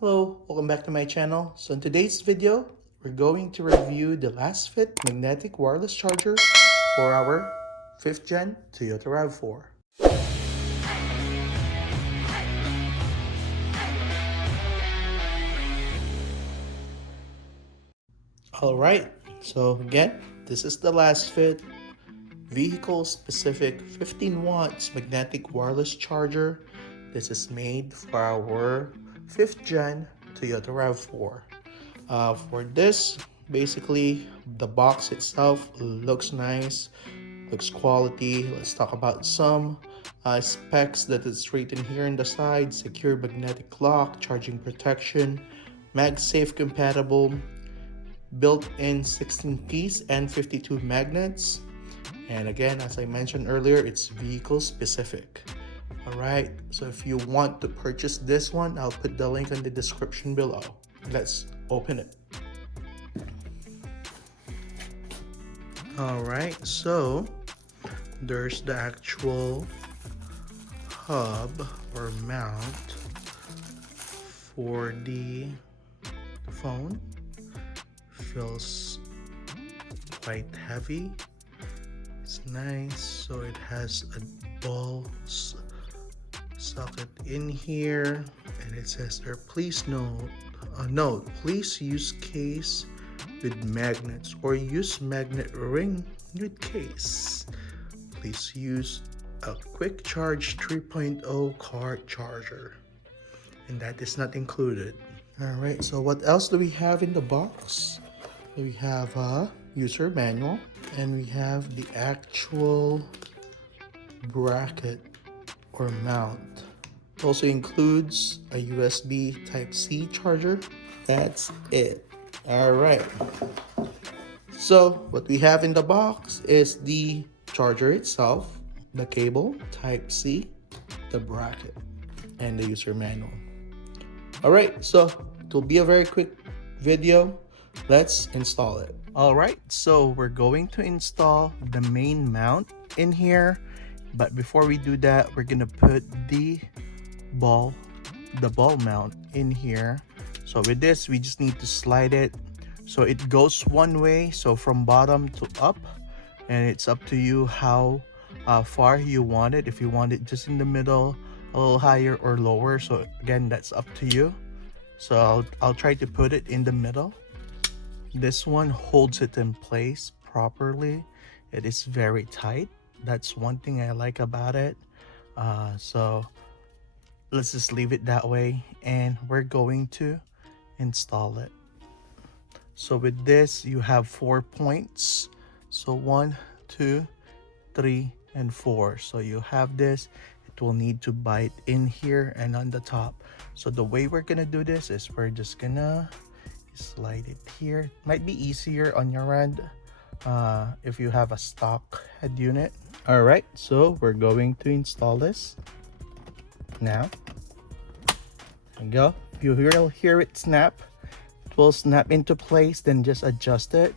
Hello, welcome back to my channel. So in today's video, we're going to review the Lasfit magnetic wireless charger for our 5th gen Toyota RAV4. Alright, so again, this is the Lasfit vehicle specific 15 watts magnetic wireless charger. This is made for our 5th gen Toyota RAV4. For this, basically the box itself looks nice, looks quality. Let's talk about some specs that is written here in the side: secure magnetic lock, charging protection, MagSafe compatible, built-in 16-piece and 52 magnets. And again, as I mentioned earlier, it's vehicle specific. Alright, so if you want to purchase this one, I'll put the link in the description below. Let's open it. Alright, so there's the actual hub or mount for the phone. Feels quite heavy. It's nice. So it has a ball socket in here, and it says there, please note, please use case with magnets or use magnet ring with case. Please use a quick charge 3.0 car charger, and that is not included. Alright, so what else do we have in the box? We have a user manual, and we have the actual bracket or mount. It also includes a USB Type-C charger. That's it. Alright, so what we have in the box is the charger itself, the cable, Type-C, the bracket, and the user manual. Alright, so it will be a very quick video. Let's install it. Alright, so we're going to install the main mount in here, but before we do that, we're gonna put the ball mount in here. So with this, we just need to slide it so it goes one way, so from bottom to up, and it's up to you how far you want it. If you want it just in the middle, a little higher or lower, so again, that's up to you. So I'll try to put it in the middle. This one holds it in place properly. It is very tight. That's one thing I like about it. So let's just leave it that way, and we're going to install it. So with this, you have 4 points. So 1, 2, 3, and 4. So you have this. It will need to bite in here and on the top. So the way we're gonna do this is we're just gonna slide it here. Might be easier on your end if you have a stock head unit. All right, so we're going to install this now. There we go. You will hear it snap. It will snap into place, then just adjust it.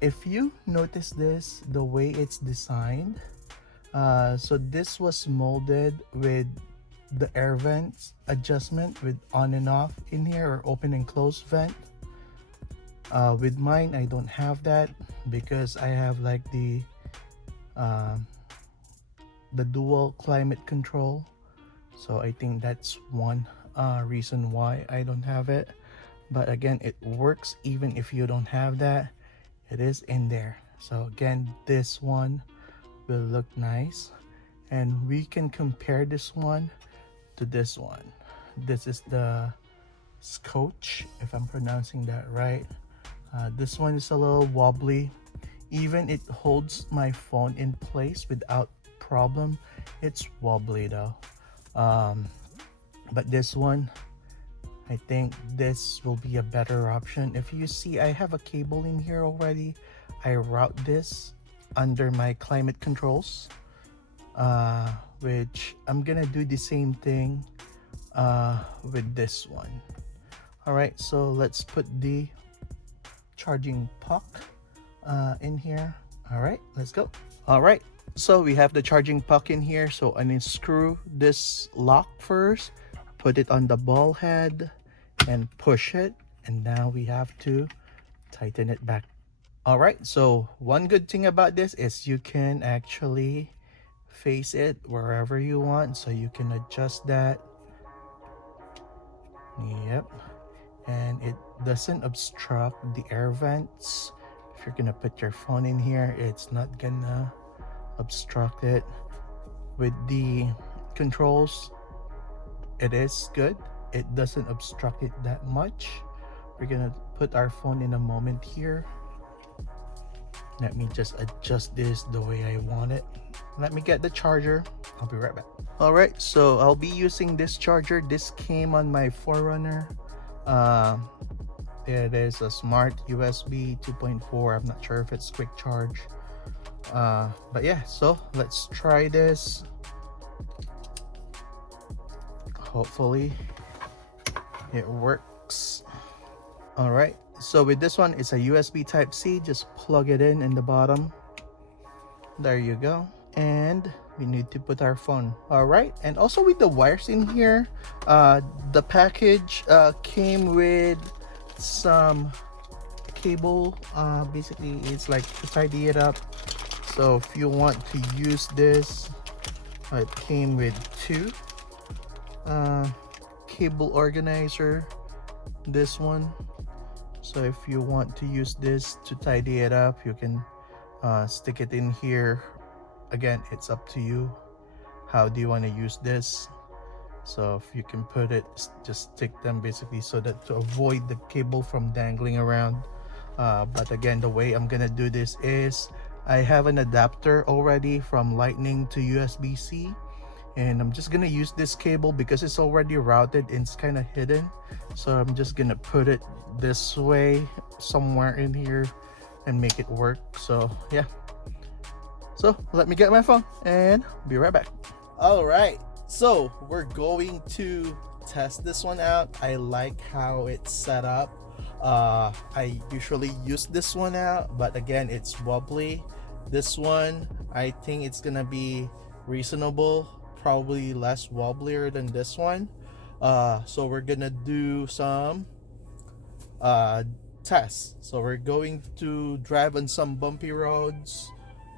If you notice this, the way it's designed, so this was molded with the air vents adjustment with on and off in here, or open and close vent. With mine, I don't have that because I have like the dual climate control. So I think that's one reason why I don't have it. But again, it works even if you don't have that. It is in there. So again, this one will look nice, and we can compare this one to this one. This is the Scotch, if I'm pronouncing that right. This one is a little wobbly. Even it holds my phone in place without problem. It's wobbly though. But this one, I think this will be a better option. If you see, I have a cable in here already. I route this under my climate controls, which I'm gonna do the same thing with this one. All right, so let's put the charging puck in here. All right, let's go. All right, so we have the charging puck in here. So unscrew this lock first, put it on the ball head and push it, and now we have to tighten it back. All right, so one good thing about this is you can actually face it wherever you want, so you can adjust that. Yep, and it doesn't obstruct the air vents. If you're gonna put your phone in here, it's not gonna obstruct it. With the controls, it is good. It doesn't obstruct it that much. We're gonna put our phone in a moment here. Let me just adjust this the way I want it. Let me get the charger. I'll be right back. All right, so I'll be using this charger. This came on my 4Runner. It is a smart USB 2.4. I'm not sure if it's quick charge. But yeah, so let's try this. Hopefully it works. All right, so with this one, it's a USB type C. Just plug it in the bottom. There you go. And we need to put our phone. All right, and also with the wires in here, the package came with some cable. Basically it's like to tidy it up. So if you want to use this, it came with two cable organizer, this one. So if you want to use this to tidy it up, you can stick it in here. Again, it's up to you. How do you want to use this? So if you can put it, just stick them basically so that to avoid the cable from dangling around. But again, the way I'm gonna do this is I have an adapter already from Lightning to USB-C, and I'm just gonna use this cable because it's already routed and it's kind of hidden. So I'm just gonna put it this way somewhere in here and make it work. So yeah, so let me get my phone and be right back. All right, so we're going to test this one out. I like how it's set up. I usually use this one out, but again, it's wobbly. This one, I think it's gonna be reasonable, probably less wobblier than this one. So we're gonna do some tests. So we're going to drive on some bumpy roads,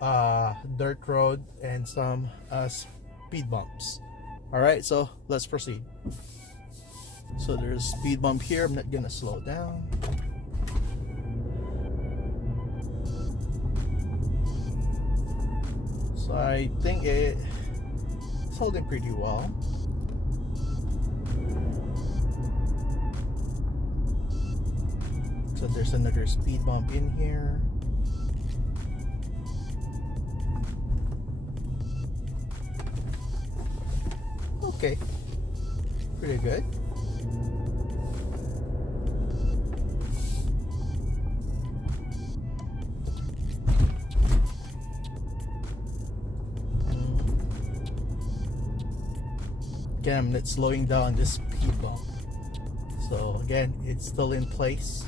dirt road, and some speed bumps. All right, so let's proceed. So there's a speed bump here. I'm not gonna slow down. So I think it's holding pretty well. So there's another speed bump in here. Okay, pretty good. Again, I'm not slowing down this speed bump. So again, it's still in place.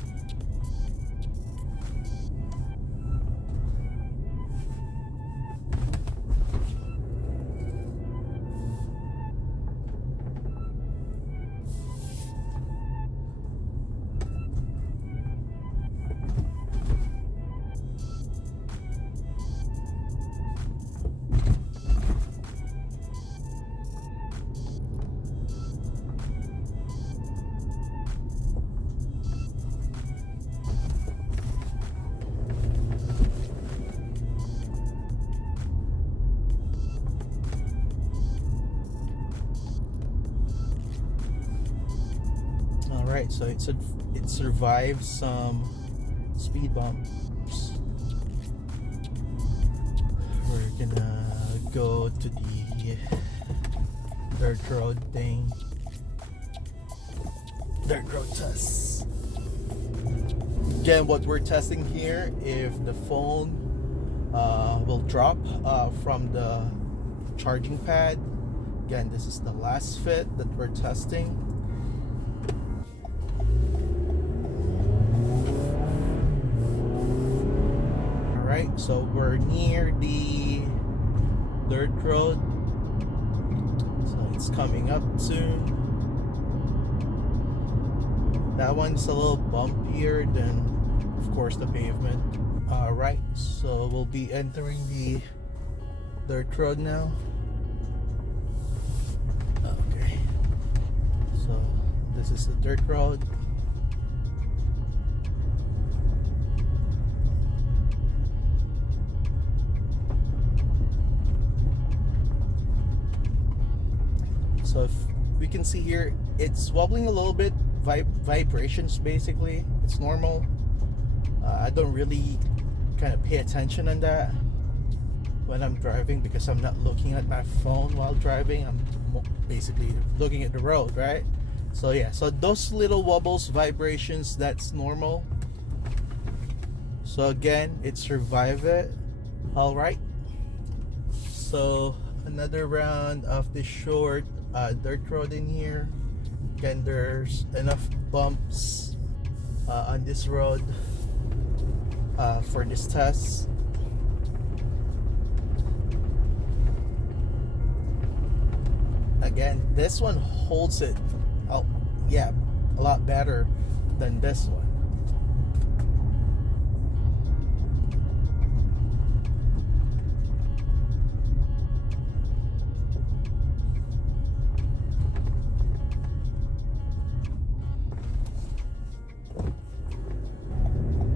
Alright, so it survived some speed bumps. We're gonna go to the dirt road thing. Dirt road test. Again, what we're testing here, if the phone will drop from the charging pad. Again, this is the Lasfit that we're testing. Alright, so we're near the dirt road. So it's coming up soon. That one's a little bumpier than, of course, the pavement. Alright, so we'll be entering the dirt road now. Okay, so this is the dirt road. So if we can see here, it's wobbling a little bit, vibrations basically. It's normal. I don't really kind of pay attention on that when I'm driving because I'm not looking at my phone while driving. I'm basically looking at the road, right? So yeah, so those little wobbles, vibrations, that's normal. So again, it survived it. All right, so another round of the short dirt road in here. Again, there's enough bumps on this road for this test. Again, this one holds it, oh yeah, a lot better than this one.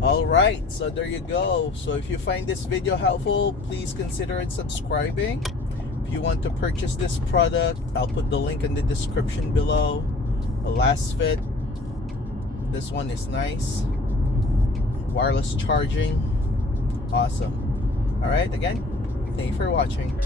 Alright, so there you go. So if you find this video helpful, please consider it subscribing. If you want to purchase this product, I'll put the link in the description below. A Lasfit. This one is nice. Wireless charging. Awesome. Alright, again, thank you for watching.